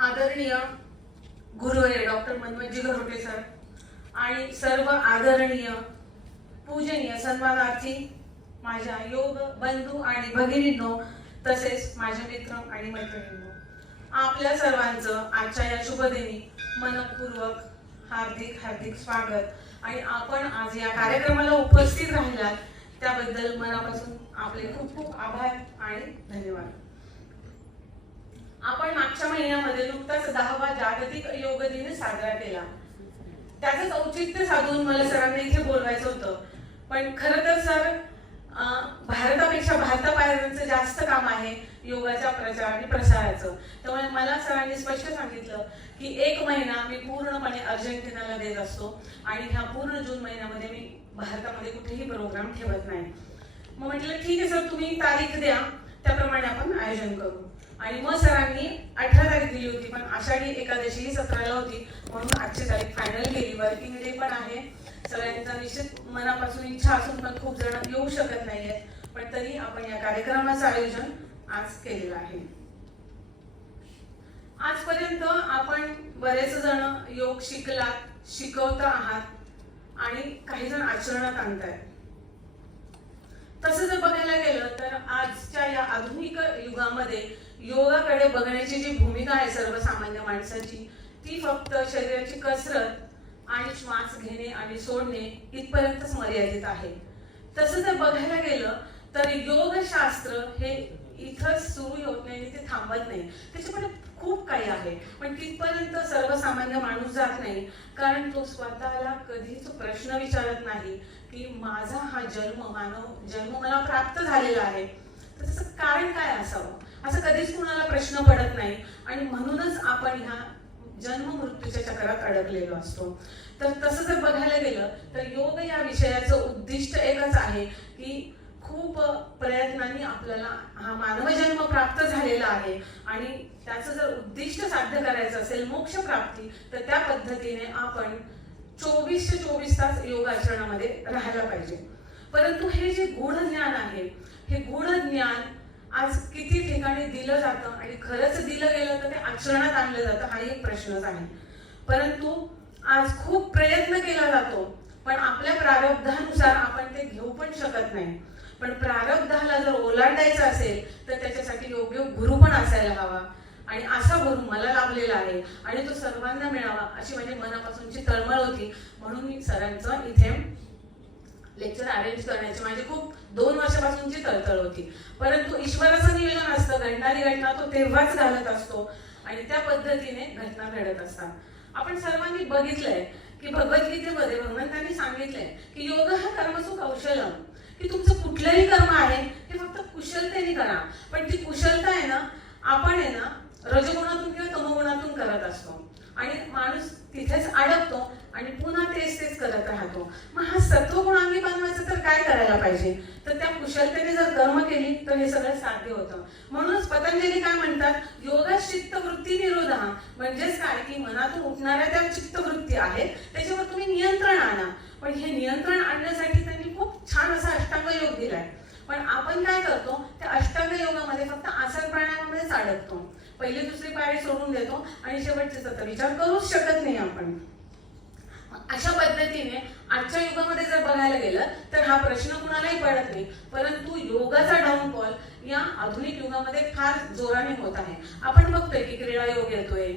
आदरणीय गुरुवरे doctor मनोजी घरोटे sir आणि सर्व आदरणीय पूजनीय सन्मानार्थी माझ्या योग बंधू आणि भगिनींनो तसेच माझे मित्र आणि मैत्रिणींनो आपल्या सर्वांचं आजच्या या शुभदिनी मनपूर्वक हार्दिक हार्दिक स्वागत. आणि आपण आज या कार्यक्रमाला उपस्थित राहिलात त्याबद्दल मनापासून आपले खूप खूप आभार आणि धन्यवाद. आपण मागच्या महिन्यामध्ये नुकताच दहावा जागतिक योग दिन साजरा केला. त्याचंच औचित्य साधून मला सरांना इथे बोलवायचं होतं. पण खरं तर सर भारतापेक्षा भारताबाहेरचं जास्त काम आहे योगाच्या प्रचार आणि प्रसाराचं. त्यामुळे मला सरांनी स्पष्ट सांगितलं की एक महिना मी पूर्णपणे अर्जेंटिनाला देत असतो आणि ह्या पूर्ण जून महिन्यामध्ये मी भारतामध्ये कुठेही प्रोग्राम ठेवत नाही. मग म्हटलं ठीक आहे सर तुम्ही तारीख द्या. त्याप्रमाणे आपण आयोजन करू. आणि मग सरांनी अठरा तारीख दिली होती पण आषाढी एकादशी ही सतराला होती. म्हणून आजची तारीख फायनल केली. वर्किंग डे पण आहे. सगळ्यांचा निश्चित मनापासून इच्छा असून पण खूप जण येऊ शकत नाहीये पण तरी आपण या कार्यक्रमाचं आयोजन आज केलेलं आहे. आजपर्यंत आपण बरेच जण योग शिकलात शिकवता आहात आणि काही जण आचरणात आणतायत. तसं जर बघायला गेलं तर आजच्या या आधुनिक युगामध्ये योगाकडे बघण्याची जी भूमिका आहे सर्वसामान्य माणसाची ती फक्त शरीराची कसरत आणि श्वास घेणे आणि सोडणे इथपर्यंतच मर्यादित आहे. तसं जर बघायला गेलं तर योगशास्त्र हे इथंच सुरू होत नाही आणि ते थांबत नाही. त्याच्यामध्ये खूप काही आहे. पण तिथपर्यंत सर्वसामान्य माणूस जात नाही. कारण तो स्वतःला कधीच प्रश्न विचारत नाही की माझा हा जन्म मानव जन्म मला प्राप्त झालेला आहे. तर त्याचं कारण काय असावं? असं कधीच कुणाला प्रश्न पडत नाही. आणि म्हणूनच आपण ह्या जन्म मृत्यूच्या चक्रात अडकलेलो असतो. तर तसं जर बघायला गेलं तर योग या विषयाचं उद्दिष्ट एकच आहे की खूप प्रयत्नांनी आपल्याला हा मानव जन्म प्राप्त झालेला आहे. आणि त्याचं जर उद्दिष्ट साध्य करायचं असेल मोक्ष प्राप्ती तर त्या पद्धतीने आपण चोवीस ते चोवीस तास योगाचरणामध्ये राहायला पाहिजे. परंतु हे जे गूढ ज्ञान आहे हे गूढ ज्ञान आज किती ठिकाणी दिलं जातं आणि खरंच दिलं गेलं तर ते आचरणात आणलं जातं हा एक प्रश्नच आहे. परंतु आज खूप प्रयत्न केला जातो पण आपल्या प्रारब्धानुसार आपण ते घेऊ पण शकत नाही. पण प्रारब्धाला जर ओलांडायचं असेल तर त्याच्यासाठी योग्य गुरु पण असायला हवा. आणि असा गुरु मला लाभलेला आहे आणि तो सर्वांना मिळावा अशी माझ्या मनापासूनची तळमळ होती. म्हणून मी सरांचं इथे लेक्चर अरेंज करण्याची माझी खूप दोन वर्षापासूनची तळतळ होती. परंतु ईश्वराचं नियोजन असतं घडणारी घटना तो तेव्हाच घालत असतो आणि त्या पद्धतीने घटना घडत असतात. आपण सर्वांनी बघितलंय की भगवद्गीतेमध्ये भगवंतांनी सांगितलंय की योग हा कर्मसु कौशलम. की तुमचं कुठलंही कर्म आहे ते फक्त कुशलतेने करा. पण ती कुशलता आहे ना आपण आहे ना रजगुणातून किंवा तमोगुणातून करत असतो. आणि माणूस तिथेच अडकतो आणि पुन्हा तेच तेच करत राहतो. मग हा सत्वगुणांगी बनवायचं तर काय करायला पाहिजे? तर त्या कुशलतेने जर कर्म केली तर हे सगळं साध्य होतं. म्हणूनच पतंजली काय म्हणतात? योगा चित्तवृत्ती निरोधा. म्हणजेच काय? की मनातून उठणाऱ्या त्या चित्तवृत्ती आहेत त्याच्यावर तुम्ही नियंत्रण आणा. पण हे नियंत्रण आणण्यासाठी त्यांनी खूप छान असा अष्टांग योग दिलाय पण आपण काय करतो त्या अष्टांग योगामध्ये फक्त आसन प्राणायामामध्येच अडकतो पहिली दुसरी पायरी सोडून देतो आणि शेवटचे सतत विचार करूच शकत नाही आपण. अशा पद्धतीने आजच्या युगामध्ये जर बघायला गेलं तर हा प्रश्न कुणालाही पडत नाही. परंतु योगाचा डाऊनफॉल या आधुनिक युगामध्ये फार जोराने होत आहे. आपण बघतोय की क्रीडा योग येतोय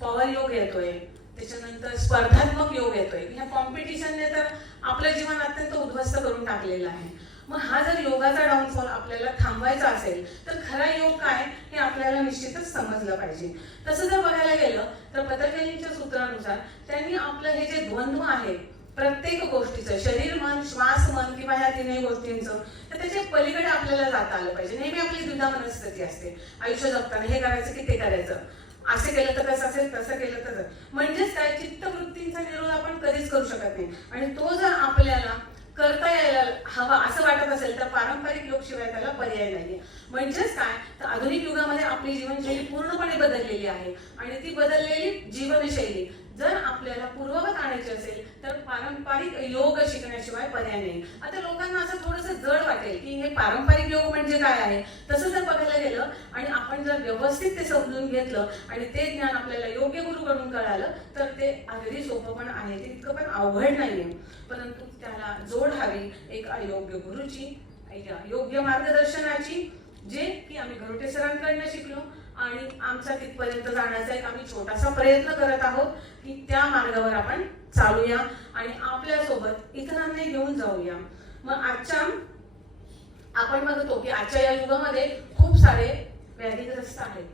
पॉवर योग येतोय त्याच्यानंतर स्पर्धात्मक योग येतोय. ह्या कॉम्पिटिशनने तर आपलं जीवन अत्यंत उद्ध्वस्त करून टाकलेलं आहे. मग हा जर योगाचा डाऊनफॉल आपल्याला थांबवायचा असेल तर खरा योग काय हे आपल्याला निश्चितच समजलं पाहिजे. तसं जर बघायला गेलं तर पतंजलींच्या सूत्रानुसार त्यांनी आपलं हे जे द्वंद्व आहे प्रत्येक गोष्टीचं शरीर मन श्वास मन किंवा ह्या तिन्ही गोष्टींचं तर त्याच्या पलीकडे आपल्याला जाता आलं पाहिजे. नेहमी आपली द्विधा मनस्थिती असते. आयुष्य जगताना हे करायचं की ते करायचं. असे केलं तर कसं असेल तसं केलं तर म्हणजेच काय? चित्तवृत्तींचा निरोध आपण कधीच करू शकत नाही. आणि तो जर आपल्याला करता यायला हवा असं वाटत असेल तर पारंपरिक लोकशिवाय त्याला पर्याय नाहीये. म्हणजेच काय? तर आधुनिक युगामध्ये आपली जीवनशैली पूर्णपणे बदललेली आहे. आणि ती बदललेली जीवनशैली जर आपल्याला पूर्ववत आणायची असेल तर पारंपरिक योग शिकण्याशिवाय पर्याय नाही. आता लोकांना असं थोडंसं जड वाटेल की हे पारंपरिक योग म्हणजे काय आहे तसं जर बघायला गेलं आणि आपण जर व्यवस्थित ते समजून घेतलं आणि ते ज्ञान आपल्याला योग्य गुरुकडून कळालं तर ते अगदी सोपं पण आहे. ते इतकं पण अवघड नाहीये. परंतु त्याला जोड हवी एक योग्य गुरुची योग्य मार्गदर्शनाची जे की आम्ही घरोटे सरांकडनं शिकलो आणि आमचा तिथपर्यंत जाण्याचा एक आम्ही छोटासा प्रयत्न करत आहोत की त्या मार्गावर आपण चालूया आणि आपल्यासोबत इतरांना घेऊन जाऊया. मग आजच्या आपण बघतो की आजच्या या युगामध्ये खूप सारे व्याधीग्रस्त आहेत.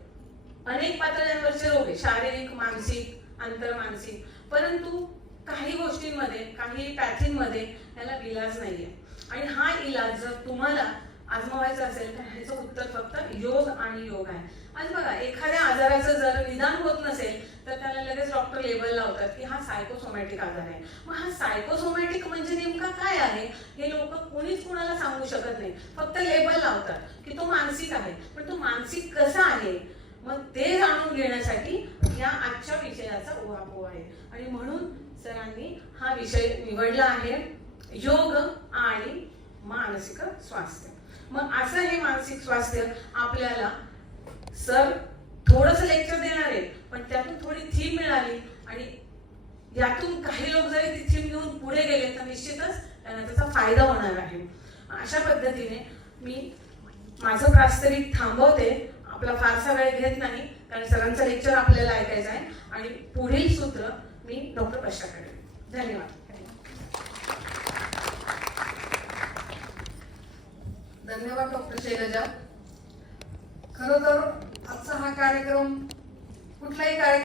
अनेक पातळ्यांवरचे रोग आहे शारीरिक मानसिक आंतरमानसिक. परंतु काही गोष्टींमध्ये काही पॅथींमध्ये याला इलाज नाहीये. आणि हा इलाज जर तुम्हाला आजमावायचं असेल तर ह्याचं उत्तर फक्त योग आणि योग आहे. आणि बघा एखाद्या आजाराचं जर निदान होत नसेल तर त्याला लगेच डॉक्टर लेबल लावतात की हा सायकोसोमॅटिक आजार आहे. मग हा सायकोसोमॅटिक म्हणजे नेमका काय आहे? हे लोक कोणीच कोणाला सांगू शकत नाही. फक्त लेबल लावतात की तो मानसिक आहे. पण तो मानसिक कसा आहे? मग ते जाणून घेण्यासाठी या आजच्या विषयाचा उहापोह आहे. आणि म्हणून सरांनी हा विषय निवडला आहे. योग आणि मानसिक स्वास्थ्य. मग असं हे मानसिक स्वास्थ्य आपल्याला सर थोडंसं लेक्चर देणार आहे पण त्यातून थोडी थीम मिळाली आणि यातून काही लोक जरी ती थीम घेऊन पुढे गेले तर निश्चितच त्यांना त्याचा फायदा होणार आहे. अशा पद्धतीने मी माझं प्रास्ताविक थांबवते. आपला फारसा वेळ घेत नाही कारण सरांचं लेक्चर आपल्याला ऐकायचं आहे. आणि पुढील सूत्र मी डॉक्टर कशाकडे धन्यवाद. धन्यवाद डॉक्टर शैलजा. खरं तर आजचा हा कार्यक्रम कुठलाही कार्यक्रम